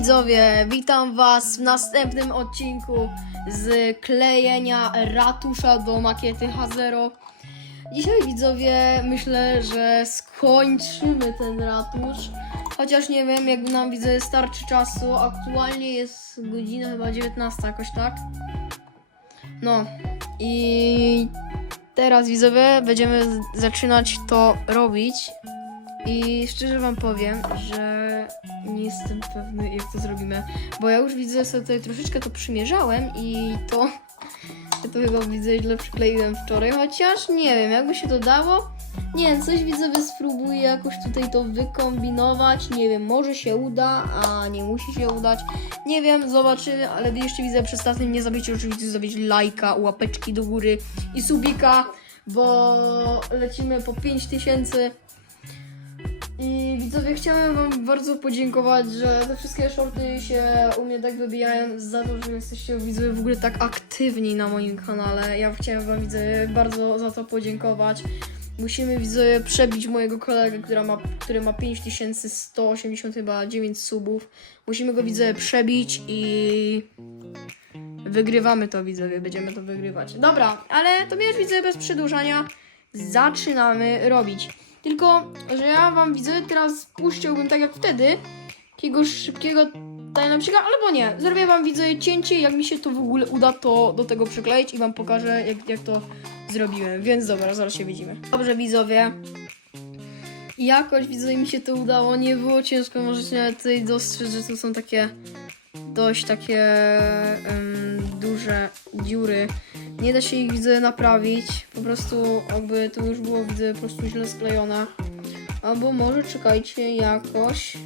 widzowie, witam was w następnym odcinku z klejenia ratusza do makiety H0. Dzisiaj widzowie myślę, że skończymy ten ratusz. Chociaż nie wiem, jakby nam widzę starczy czasu. Aktualnie jest godzina chyba 19 jakoś tak. No i teraz widzowie będziemy zaczynać to robić. I szczerze wam powiem, że nie jestem pewny jak to zrobimy, bo ja już widzę sobie tutaj troszeczkę to przymierzałem i to ja to chyba widzę źle przykleiłem wczoraj, chociaż nie wiem, jakby się to dało. Nie wiem, coś widzowie spróbuję jakoś tutaj to wykombinować, nie wiem, może się uda, a nie musi się udać. Nie wiem, zobaczymy, ale jeszcze widzę przedstawny nie zabijcie oczywiście zostawić lajka, łapeczki do góry i subika, bo lecimy po 5000 i widzowie, chciałem wam bardzo podziękować, że te wszystkie shorty się u mnie tak wybijają za to, że jesteście widzowie w ogóle tak aktywni na moim kanale. Ja chciałem wam widzowie bardzo za to podziękować. Musimy widzowie przebić mojego kolegę, która ma, który ma 5180 chyba 9 subów. Musimy go widzowie przebić i wygrywamy to widzowie, będziemy to wygrywać. Dobra, ale to już widzę bez przedłużania. Zaczynamy robić. Tylko, że ja wam widzę, teraz puszczałbym tak jak wtedy, jakiegoś szybkiego tajemniczego, albo nie. Zrobię wam widzę cięcie, jak mi się to w ogóle uda to do tego przykleić i wam pokażę jak, jak to zrobiłem. Więc dobra, zaraz się widzimy. Dobrze widzowie. Jakoś widzowie mi się to udało, nie było ciężko, możecie nawet tutaj dostrzec, że to są takie dość takie em, duże dziury. Nie da się ich widzę naprawić. Po prostu jakby to już było widzę po prostu źle sklejone. Albo może czekajcie jakoś.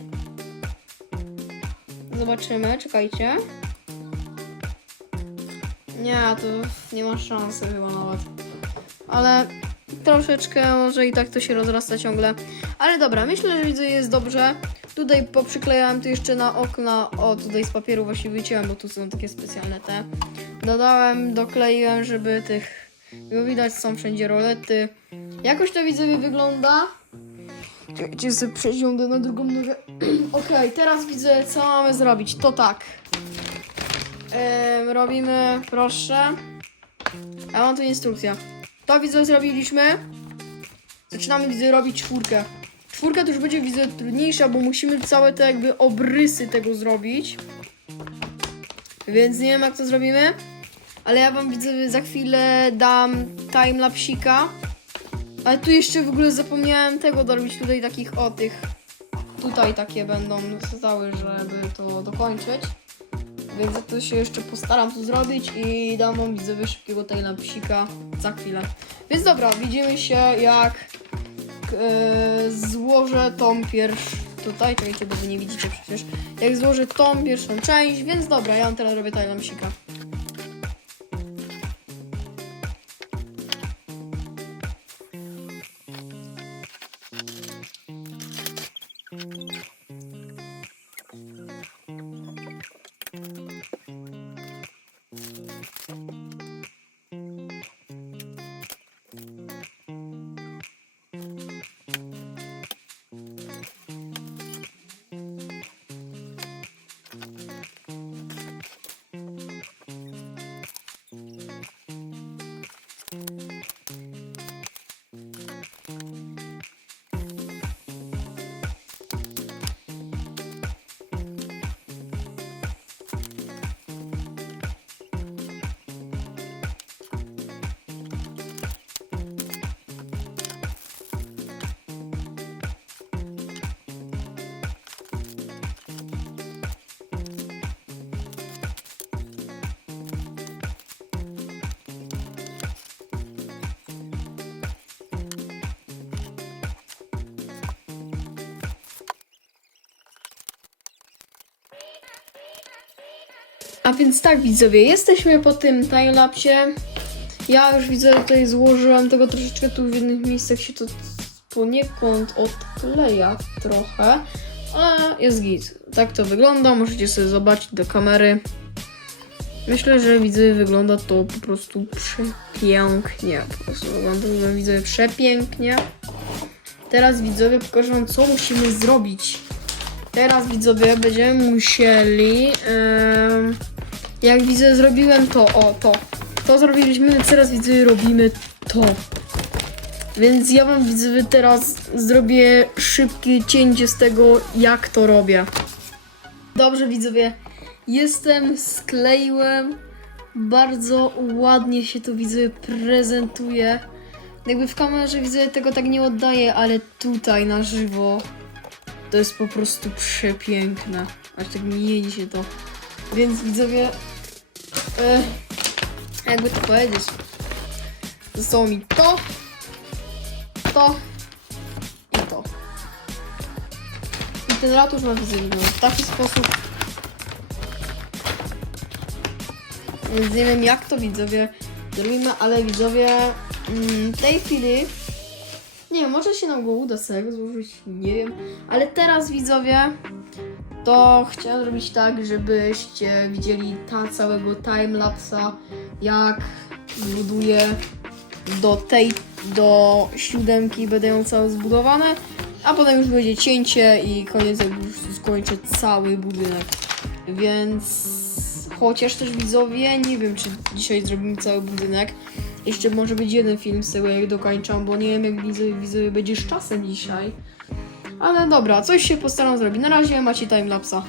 Zobaczymy, czekajcie. Nie, to nie ma szansy chyba nawet. Ale troszeczkę może i tak to się rozrasta ciągle. Ale dobra, myślę, że widzę jest dobrze. Tutaj poprzyklejałem tu jeszcze na okna. O, tutaj z papieru właśnie wyciąłem, bo tu są takie specjalne te. Dodałem, dokleiłem, żeby tych. Było widać, są wszędzie rolety. Jakoś to widzowie wygląda. Czekajcie, sobie przesiądę na drugą nogę. Okej, teraz widzę, co mamy zrobić. To tak. Robimy, proszę. Ja mam tu instrukcję. To widzę, zrobiliśmy. Zaczynamy widzę robić czwórkę. Czwórka to już będzie widzę trudniejsza, bo musimy całe te jakby obrysy tego zrobić. Więc nie wiem jak to zrobimy. Ale ja wam widzę za chwilę dam timelapsika. Ale tu jeszcze w ogóle zapomniałem tego dorobić tutaj takich o tych. Tutaj takie będą zostały, żeby to dokończyć. Więc to się jeszcze postaram to zrobić i dam wam widzowie szybkiego timelapsika za chwilę. Więc dobra, widzimy się jak e, złożę tą pierwszą. Tutaj, czekajcie, bo wy nie widzicie przecież. Jak złożę tą pierwszą część, więc dobra, ja wam teraz robię timelapsika. A więc tak widzowie, jesteśmy po tym timelapsie. Ja już widzę tutaj złożyłam tego troszeczkę tu w jednych miejscach się to poniekąd odkleja trochę. Ale jest git. Tak to wygląda, możecie sobie zobaczyć do kamery. Myślę, że widzę wygląda to po prostu przepięknie. Po prostu wygląda to widzę przepięknie. Teraz widzowie pokażę wam co musimy zrobić. Teraz widzowie będziemy musieli. em, jak widzę, zrobiłem to, o to. To zrobiliśmy, teraz widzę, robimy to. Więc ja wam widzę, teraz zrobię szybkie cięcie z tego, jak to robię. Dobrze, widzowie. Jestem, skleiłem. Bardzo ładnie się to widzę, prezentuje. Jakby w kamerze widzę tego tak nie oddaję, ale tutaj na żywo to jest po prostu przepiękne. Aż tak mieni się to. Więc widzowie, e, jakby to powiedzieć, zostało mi to, to i to. I ten ratusz ma wygląda w taki sposób. Więc nie wiem jak to widzowie zrobimy, ale widzowie mm, w tej chwili nie wiem, może się nam go uda sobie złożyć, nie wiem. Ale teraz widzowie, to chciałem zrobić tak, żebyście widzieli ta całego timelapsa, jak zbuduję do tej, do siódemki, będę ją całe zbudowane, a potem już będzie cięcie i koniec, jak już skończę cały budynek. Więc chociaż też widzowie, nie wiem czy dzisiaj zrobimy cały budynek. Jeszcze może być jeden film z tego jak dokończam, bo nie wiem jak widzowie, widzowie będzie z czasem dzisiaj. Ale dobra, coś się postaram zrobić. Na razie macie timelapsa.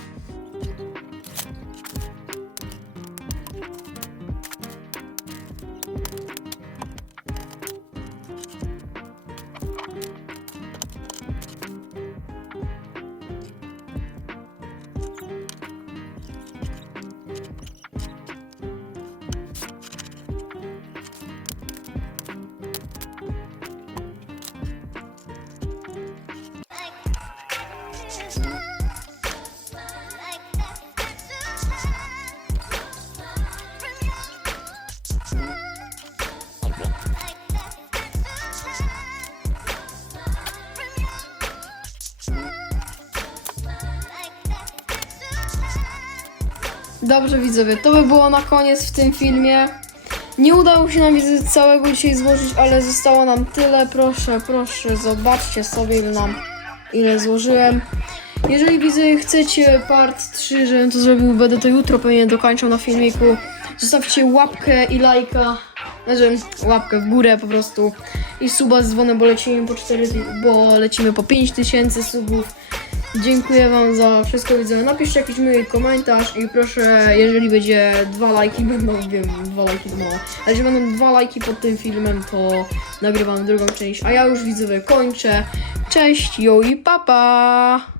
Dobrze widzowie, to by było na koniec w tym filmie. Nie udało się nam widzę całego dzisiaj złożyć, ale zostało nam tyle. Proszę, proszę, zobaczcie sobie ile nam ile złożyłem. Jeżeli widzę chcecie part 3, żebym to zrobił, będę to jutro pewnie dokończał na filmiku. Zostawcie łapkę i lajka. Znaczy łapkę w górę po prostu. I suba z dzwonem, bo lecimy po 4, bo lecimy po 5000 subów. Dziękuję Wam za wszystko widzę. Napiszcie jakiś mój komentarz i proszę, jeżeli będzie dwa lajki, będą, wiem, dwa lajki to mało, ale jeżeli będą dwa lajki pod tym filmem, to nagrywam drugą część. A ja już widzowie kończę. Cześć, jo i papa!